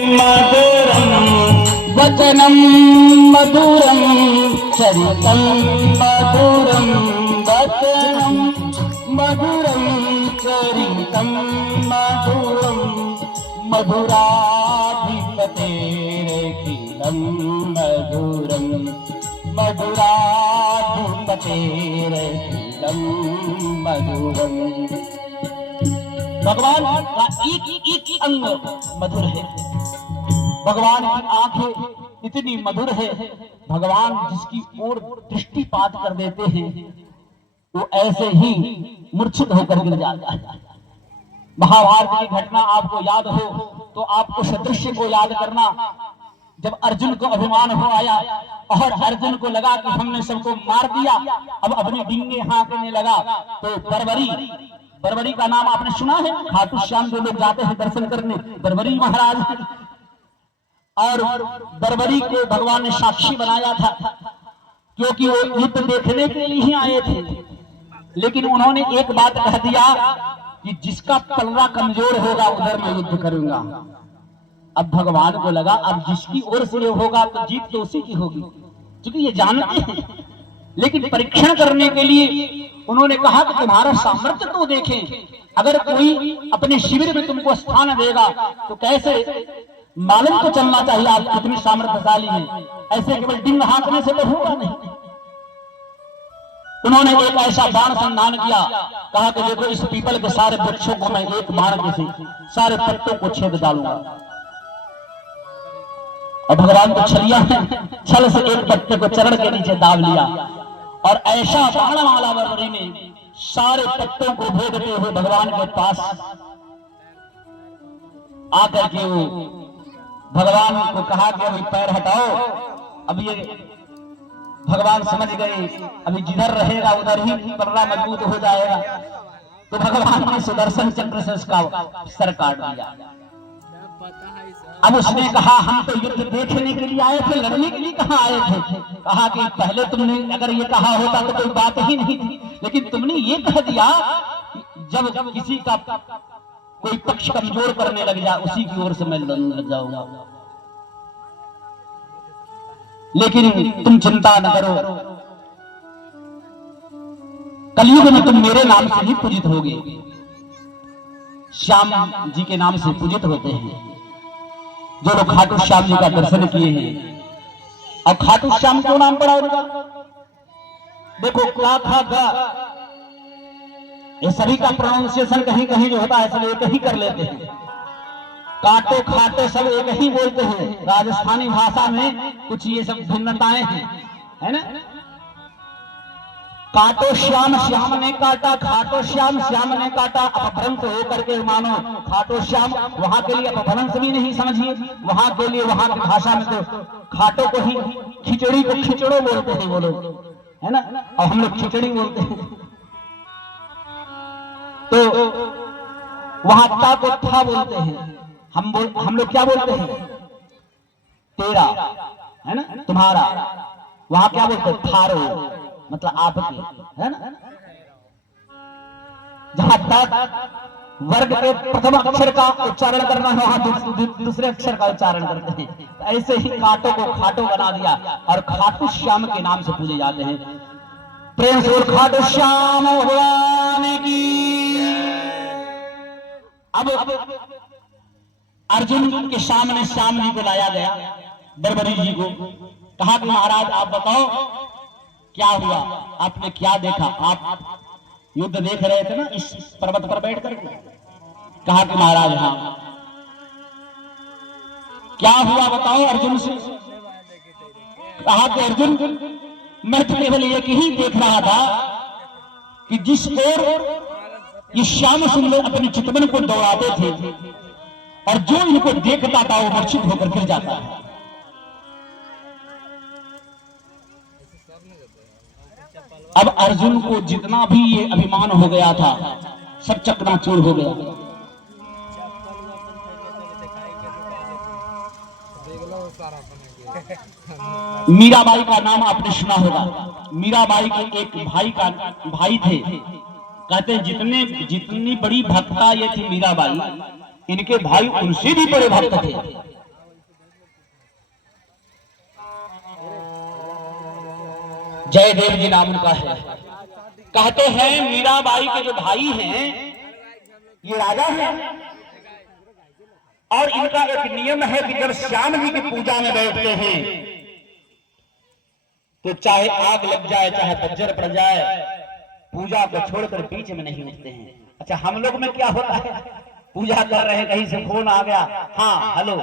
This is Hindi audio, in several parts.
मधुरं वचनं मधुरं चरितं मधुरं वचनं मधुरं चरितं मधुरं मधुराधिपतेरखिलं मधुरं मधुराधिपतेरखिलं मधुरं। भगवान का एक एक अंग मधुर है। भगवान की आंखें इतनी मधुर है। भगवान जिसकी ओर दृष्टिपात कर देते हैं वो ऐसे ही मूर्छित होकर गिर जाता है। महाभारत की घटना आपको याद हो तो आपको सदृश्य को याद करना। जब अर्जुन को अभिमान हो आया और अर्जुन को लगा कि हमने सबको मार दिया, अब अपनी डिंगे हाँकने लगा, तो बरबरी का नाम आपने सुना है? खाटू श्याम जो लोग जाते हैं दर्शन करने, बरबरी महाराज, और बरबरी को भगवान ने साक्षी बनाया था क्योंकि वो युद्ध देखने के लिए ही आए थे। लेकिन उन्होंने एक बात कह दिया कि जिसका पल्ला कमजोर होगा उधर मैं युद्ध करूंगा। अब भगवान को लगा अब जिसकी ओर से ये होगा तो जीत तो उसी की होगी, क्योंकि ये जानते हैं। लेकिन परीक्षण करने के लिए उन्होंने कहा कि तुम्हारा सामर्थ्य तो देखें, अगर कोई अपने शिविर में तुमको स्थान देगा तो कैसे मालूम तो चलना चाहिए आप कितनी सामर्थ्यशाली हैं। ऐसे केवल डिंग हाँकने से तो होगा नहीं। उन्होंने एक ऐसा बाण संधान किया, कहा कि देखो इस पीपल के सारे वृक्षों को मैं एक बाण से सारे पत्तों को छेद डालूंगा। और भगवान को छलिया छल से एक पत्ते को चरण के नीचे दाब लिया और ऐसा बाण माला बरबरी ने सारे पत्तों को भेदते हुए भगवान के पास आकर के वो भगवान को कहा कि अभी पैर हटाओ। अब ये भगवान समझ गए अभी जिधर रहेगा उधर ही पल्ला मजबूत हो जाएगा, तो भगवान ने सुदर्शन चक्र से उसका सर काट दिया। अब उसने कहा हम तो युद्ध देखने के लिए आए थे, लड़ने के लिए कहाँ आए थे। कहा कि पहले तुमने अगर ये कहा होता तो कोई बात ही नहीं थी, लेकिन तुमने ये कह दिया जब किसी का कोई पक्ष कमजोर करने लग जाए उसी की ओर से मैं लड़ने लग जाऊंगा। लेकिन तुम चिंता न करो, कलयुग में तुम मेरे नाम से ही पूजित होगे। श्याम जी के नाम से पूजित होते हैं जो लोग खाटू श्याम जी का दर्शन किए हैं। और खाटू श्याम क्यों नाम पड़ा उनका? देखो का ये सभी का प्रोनाउंसिएशन कहीं कहीं जो होता है सब एक ही कर लेते हैं। काटो खाटो सब एक ही बोलते हैं। राजस्थानी भाषा में कुछ ये सब भिन्नताएं हैं, है ना? काटो श्याम श्याम ने काटा, खाटो श्याम श्याम ने काटा। अपभ्रंश होकर के मानो खाटो श्याम वहां के लिए अपभ्रंश भी नहीं समझिए, वहां के लिए वहां की भाषा में तो खाटो को ही खिचड़ी को खिचड़ो बोलते हैं वो लोग, है ना? और हम लोग खिचड़ी बोलते हैं। तो वहां ता को था बोलते हैं, हम लोग क्या बोलते हैं? तेरा, है ना? तुम्हारा। वहां क्या बोलते हैं? थारो, मतलब आपके, है ना? जहां तक वर्ग के प्रथम अक्षर का उच्चारण करना है वहां दूसरे अक्षर का उच्चारण करते हैं। तो ऐसे ही काटो को खाटो बना दिया और खाटू श्याम के नाम से पूजे जाते हैं। प्रेम से खाटू श्याम भगवान की। अब अर्जुन के सामने श्याम जी को लाया गया, बरबरी जी को। कहा कि महाराज आप बताओ क्या हुआ, आपने क्या देखा? आप युद्ध देख रहे थे ना इस पर्वत पर बैठ करके? कहा कि महाराज हाँ। क्या हुआ बताओ अर्जुन से? कहा कि अर्जुन मैं तो केवल एक ही देख रहा था कि जिस ओर ये श्याम सुंदर अपने चितवन को दौड़ाते थे और जो इनको देखता था वो मूर्छित होकर गिर जाता है। अब अर्जुन को जितना भी ये अभिमान हो गया था सब चकनाचूर हो गया। मीराबाई का नाम आपने सुना होगा। मीराबाई के एक भाई थे। कहते हैं जितनी बड़ी भक्ता ये थी मीराबाई, इनके भाई उनसे भी बड़े भक्त थे। जयदेव जी नाम उनका है। कहते हैं मीराबाई के जो भाई हैं ये राजा हैं, और इनका एक नियम है कि जब श्याम जी की पूजा में बैठते हैं तो चाहे आग लग जाए चाहे बज्जर पड़ जाए, पूजा को छोड़कर बीच में नहीं उठते हैं। अच्छा, हम लोग में क्या होता है, पूजा कर रहे हैं, कहीं से फोन आ गया, हाँ हेलो,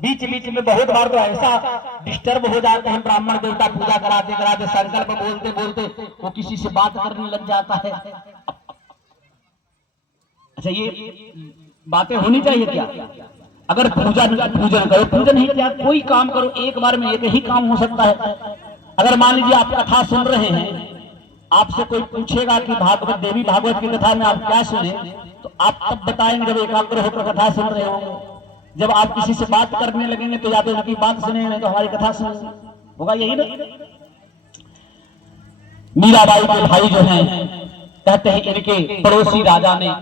बीच बीच में बहुत बार तो ऐसा डिस्टर्ब हो जाते हैं ब्राह्मण देवता, पूजा कराते कराते संकल्प बोलते बोलते वो किसी से बात करने लग जाता है। अच्छा, ये बातें होनी चाहिए क्या? अगर पूजन करो, पूजन ही क्या, कोई काम करो एक बार में एक ही काम हो सकता है। अगर मान लीजिए आप कथा सुन रहे हैं, आपसे कोई पूछेगा कि भागवत देवी भागवत की कथा में आप क्या सुने, तो आप तब बताएंगे जब एकाग्र होकर कथा सुन रहे होंगे। जब आप किसी से बात करने लगेंगे तो या तो उनकी बात सुनेंगे तो हमारी कथा सुनेंगे, होगा यही ना। मीराबाई के भाई जो हैं, कहते हैं इनके पड़ोसी राजा ने